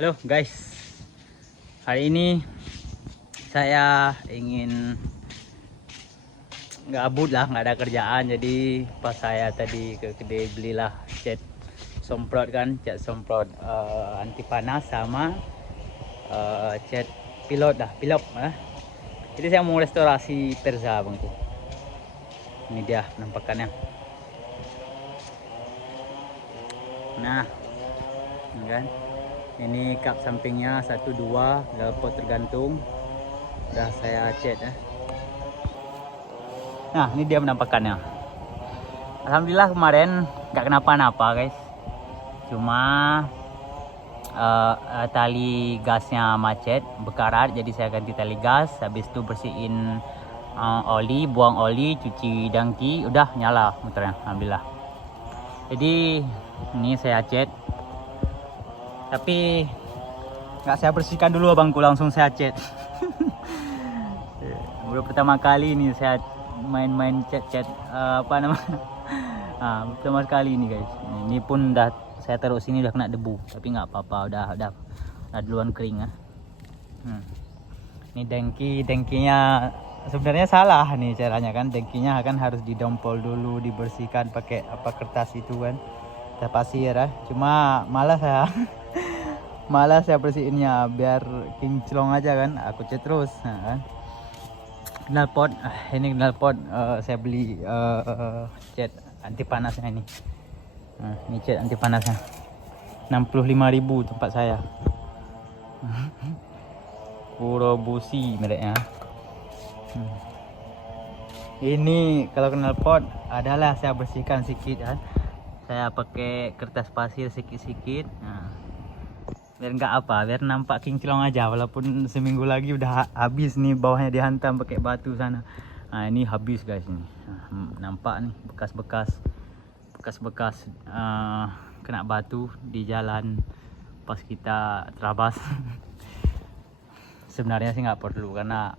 Halo guys, hari ini saya ingin gabut lah, nggak ada kerjaan. Jadi pas saya tadi ke kedai belilah cat semprot kan, cat semprot anti panas sama cat pilot pilok. Jadi saya mau restorasi Perza bangku. Ini dia penampakannya. Nah, ini kan. Ini kap sampingnya 1, 2, pot tergantung. Udah saya cat ya. Nah, ini dia penampakannya. Alhamdulillah kemarin nggak kenapa-napa guys. Cuma tali gasnya macet, bekarat, jadi saya ganti tali gas. Habis itu bersihin oli, buang oli, cuci dangki, udah nyala motornya. Alhamdulillah. Jadi ini saya cat. Tapi nggak saya bersihkan dulu abangku, langsung saya cat. Udah pertama kali ini saya main-main cat apa namanya, pertama kali ini guys. Ini pun udah saya taruh sini udah kena debu, tapi nggak apa-apa, udah duluan kering ya. Ini dengkinya sebenarnya salah nih caranya kan. Dengkinya kan harus didompol dulu, dibersihkan pakai apa, kertas itu kan, pasir ya. Cuma malas saya bersihinnya biar kinclong aja kan, aku cat terus. Kan knalpot, ini knalpot saya beli cat anti panasnya ini. Ini cat anti panasnya 65.000 tempat saya. Kurobushi mereknya. Ini kalau knalpot adalah saya bersihkan sedikit kan. Saya pakai kertas pasir sedikit-sedikit. Biar nggak apa, biar nampak kinclong aja, walaupun seminggu lagi udah habis nih, bawahnya dihantam pakai batu sana. Nah ini habis guys ini. Nampak nih bekas-bekas kena batu di jalan pas kita terabas. Sebenarnya sih nggak perlu, karena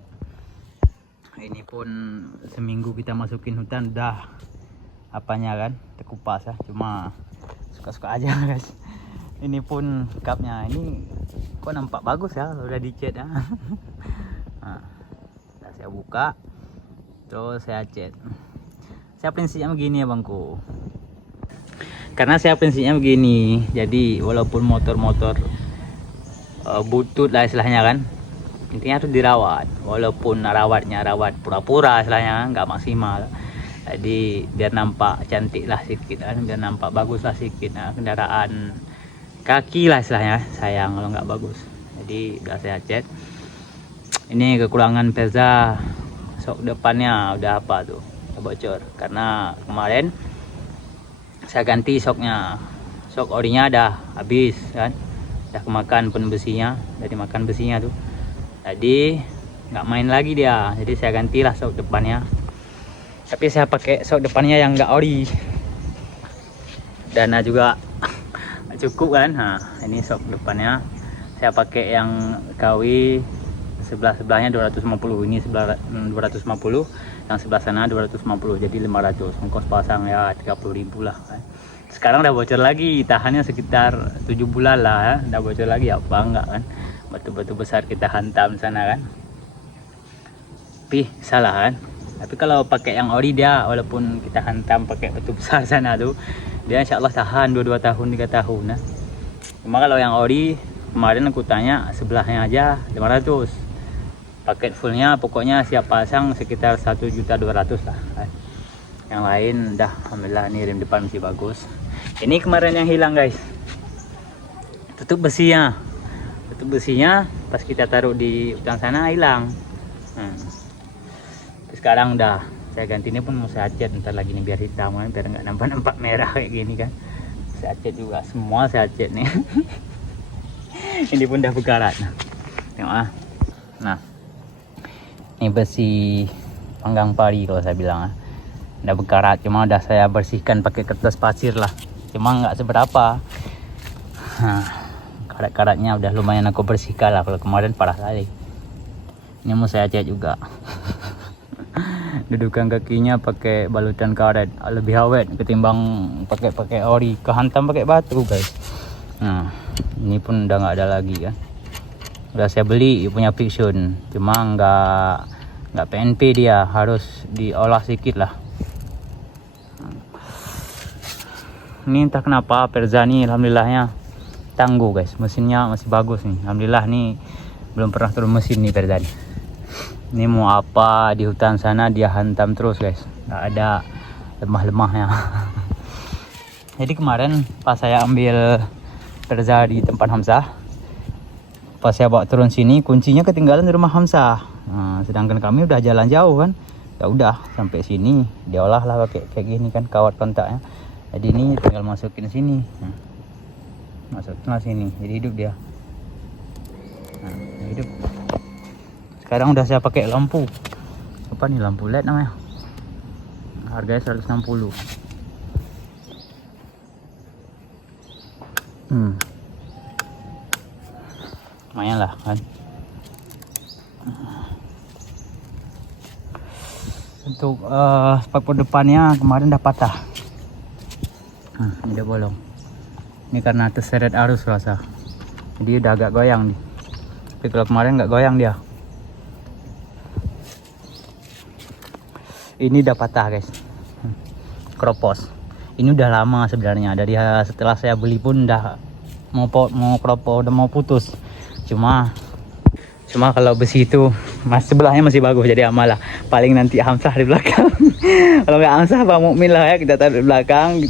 ini pun seminggu kita masukin hutan udah apanya kan terkupas ya. Cuma suka-suka aja guys. Ini pun cupnya ini kok nampak bagus ya, udah dicat ya. Nah, saya buka terus saya cat. Saya prinsipnya begini ya bangku, karena saya prinsipnya begini. Jadi walaupun motor butut lah istilahnya kan, intinya harus dirawat. Walaupun rawat pura-pura istilahnya, nggak maksimal. Jadi biar nampak cantik lah sedikit kan, biar nampak bagus lah sedikit. Nah, kendaraan kaki lah istilahnya, sayang kalau nggak bagus. Jadi udah saya cat. Ini kekurangan Perza, sok depannya udah apa tuh, udah bocor karena kemarin saya ganti soknya. Sok orinya udah habis kan, udah kemakan pun besinya, dari makan besinya tuh. Jadi nggak main lagi dia, jadi saya gantilah sok depannya. Tapi saya pakai sok depannya yang nggak ori, dana juga cukup kan. Nah ini sok depannya saya pakai yang KW, sebelahnya 250, ini sebelah 250, yang sebelah sana 250, jadi 500. Ongkos pasang ya 30.000 lah kan. Sekarang udah bocor lagi, tahannya sekitar 7 bulan lah ya. Udah bocor lagi apa enggak kan, batu-batu besar kita hantam sana kan. Tapi salah kan. Tapi kalau pakai yang ori dia, walaupun kita hantam pakai batu besar sana tuh, dia insya Allah tahan 2 tahun 3 tahun nah. Cuma kalau yang ori kemarin aku tanya, sebelahnya aja 500. Paket fullnya pokoknya siap pasang sekitar 1.200.000 lah kan. Yang lain dah alhamdulillah, ini rem depan masih bagus. Ini kemarin yang hilang guys, tutup besinya pas kita taruh di hutan sana hilang. Sekarang udah saya ganti, ini pun mau saya cat ntar lagi nih biar hitam kan, biar nggak nampak merah kayak gini kan. Saya cat juga, semua saya cat nih. Ini pun udah bekarat. Tengok nah, ini besi panggang pari kalau saya bilang udah bekarat. Cuma udah saya bersihkan pakai kertas pasir lah, cuma nggak seberapa. Karat-karatnya udah lumayan aku bersihkan lah, kalau kemarin parah kali. Ini mau saya cat juga. Dudukan kakinya pakai balutan karet, lebih awet ketimbang pakai ori, kehantam pakai batu guys. Nah Ini pun udah nggak ada lagi kan. Udah saya beli punya Frixion, cuma nggak PNP, dia harus diolah sedikit lah. Ini entah kenapa Perza nih alhamdulillahnya tangguh guys, mesinnya masih bagus nih. Alhamdulillah nih belum pernah turun mesin nih Perza nih. Ini mau apa di hutan sana dia hantam terus guys, nggak ada lemah-lemahnya. Jadi kemarin pas saya ambil Perza di tempat Hamzah, pas saya bawa turun sini kuncinya ketinggalan di rumah Hamzah. Nah, sedangkan kami udah jalan jauh kan, ya udah sampai sini diolah lah pakai kayak gini kan kawat kontaknya. Jadi ini tinggal masukin sini, masuklah sini, jadi hidup dia. Nah, hidup. Sekarang udah saya pakai lampu, apa nih, lampu LED namanya, harganya 160. Lumayan lah kan. Untuk spakbor depannya kemarin udah patah. Ini udah bolong. Ini karena terseret arus rasa, jadi udah agak goyang nih. Tapi kalau kemarin nggak goyang dia. Ini udah patah guys, kropos. Ini udah lama sebenarnya, dari setelah saya beli pun udah mau kropos, udah mau putus. Cuma kalau besi itu sebelahnya masih bagus, jadi amal lah. Paling nanti Hamzah di belakang. Kalau nggak Hamzah Bang Mukmin lah ya, kita taruh di belakang,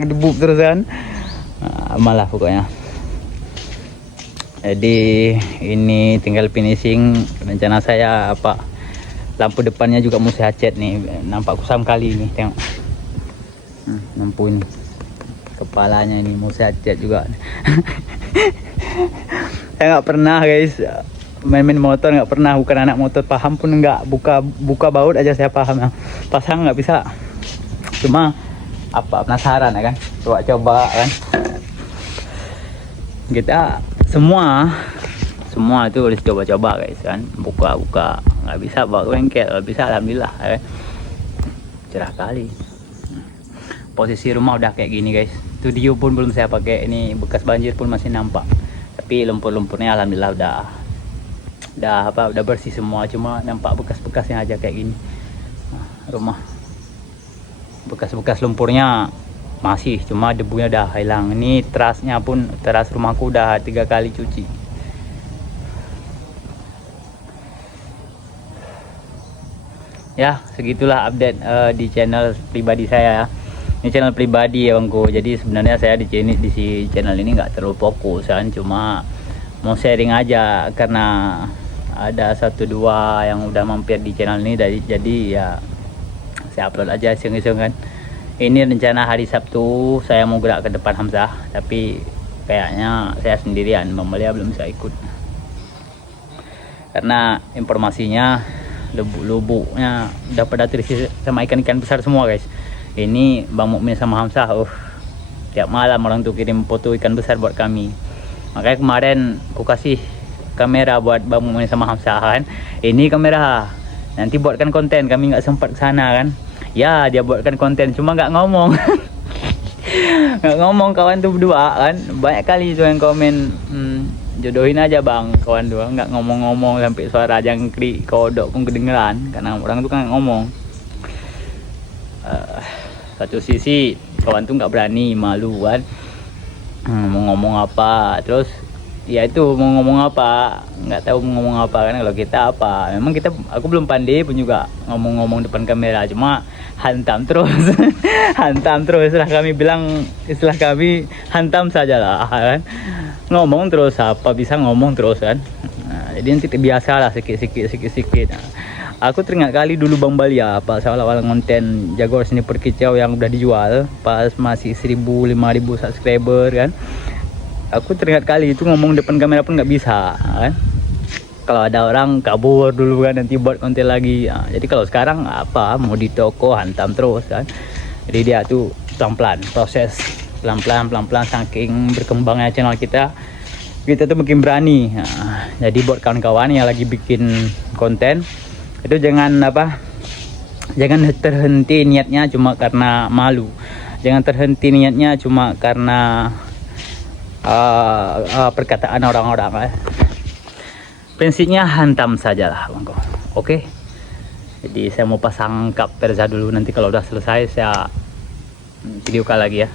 gedebuk terus kan. Amal lah pokoknya. Jadi ini tinggal finishing. Rencana saya apa, lampu depannya juga mau saya cat nih. Nampak kusam kali ini, tengok. Lampu ini, kepalanya ini mau saya cat juga. Saya nggak pernah guys main-main motor, nggak pernah, bukan anak motor, paham pun nggak, buka baut aja saya paham ya. Pasang nggak bisa, cuma apa, penasaran ya kan, coba kan. Kita semua itu harus coba guys kan, buka nggak bisa bawa bengkel, nggak bisa, alhamdulillah ya. Cerah kali. Posisi rumah udah kayak gini guys, studio pun belum saya pakai, ini bekas banjir pun masih nampak, tapi lumpur-lumpurnya alhamdulillah udah bersih semua, cuma nampak bekas-bekasnya aja kayak gini. Rumah bekas-bekas lumpurnya masih, cuma debunya udah hilang. Ini terasnya pun, teras rumahku udah 3 kali cuci. Ya segitulah update di channel pribadi saya ya. Ini channel pribadi ya bangku, jadi sebenarnya saya di channel ini nggak terlalu fokus kan, cuma mau sharing aja karena ada 1-2 yang udah mampir di channel ini, jadi ya saya upload aja iseng-iseng kan. Ini rencana hari Sabtu saya mau gerak ke depan Hamzah, tapi kayaknya saya sendirian, Mamalia belum bisa ikut karena informasinya lubuk-lubuknya udah pada terisi sama ikan-ikan besar semua guys. Ini Bang Mukmin sama Hamzah, tiap malam orang tuh kirim foto ikan besar buat kami. Makanya kemarin aku kasih kamera buat Bang Mukmin sama Hamzah kan. Ini kamera, nanti buatkan konten, kami nggak sempat ke sana kan. Ya dia buatkan konten, cuma nggak ngomong. Nggak ngomong kawan tuh berdua kan. Banyak kali tuh yang komen, jodohin aja bang kawan dua, nggak ngomong-ngomong, sampai suara jangkrik kodok pun kedengeran karena orang tuh kan ngomong. Satu sisi kawan tuh nggak berani, malu kan, mau ngomong apa, terus ya itu mau ngomong apa, nggak tahu mau ngomong apa kan. Kalau kita apa, memang aku belum pandai pun juga ngomong-ngomong depan kamera, cuma hantam terus. Hantam terus, istilah kami hantam saja lah kan, ngomong terus, apa bisa ngomong terus kan. Jadi nanti biasa lah sikit-sikit. Aku teringat kali dulu Bang Balia pas awal-awal konten Jaguar Sniper kicau yang udah dijual pas masih 1.000-5.000 subscriber kan. Aku teringat kali itu ngomong depan kamera pun nggak bisa kan. Kalau ada orang kabur dulu kan, nanti buat konten lagi. Jadi kalau sekarang apa, mau di toko hantam terus kan. Jadi dia tuh pelan-pelan, proses pelan-pelan saking berkembangnya channel kita tuh makin berani. Jadi buat kawan-kawan yang lagi bikin konten itu jangan terhenti niatnya cuma karena malu, jangan terhenti niatnya cuma karena perkataan orang-orang. Prinsipnya hantam sajalah bangku. Oke. Jadi saya mau pasang kap Perza dulu, nanti kalau udah selesai saya video call lagi ya.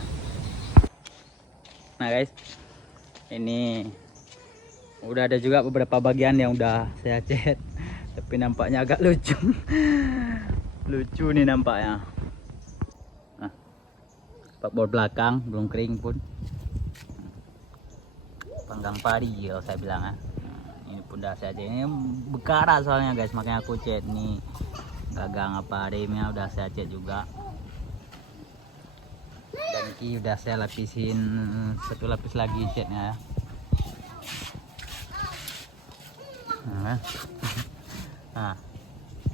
Nah guys, ini udah ada juga beberapa bagian yang udah saya cat, tapi nampaknya agak lucu. Lucu nih nampaknya. Nah, spakbor belakang belum kering pun. Panggang padi kalau saya bilang ya. Ini pun udah saya cat. Ini bekara soalnya guys, makanya aku cat nih. Gagang apa remnya udah saya cat juga. Dan ini udah saya lapisin satu lapis lagi catnya ya. Nah,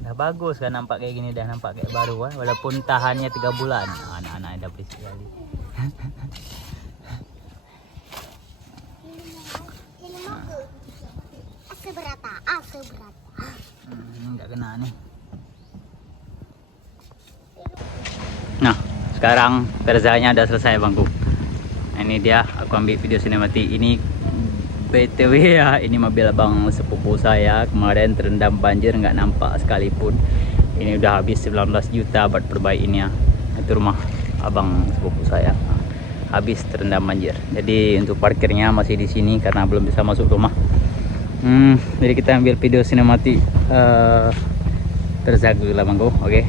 udah bagus kan, nampak kayak gini, udah nampak kayak baru ya. Walaupun tahannya 3 bulan. Anak-anak udah berisik kali. Seberapa? Enggak kena nih. Nah, sekarang Perzanya udah selesai bangku. Nah, ini dia, aku ambil video sinematik ini. BTW ya, ini mobil abang sepupu saya kemarin terendam banjir, nggak nampak sekalipun. Ini udah habis 19 juta buat perbaikinnya. Itu rumah abang sepupu saya, habis terendam banjir. Jadi untuk parkirnya masih di sini karena belum bisa masuk rumah. Jadi kita ambil video sinematik terzagu lah bangku. Oke.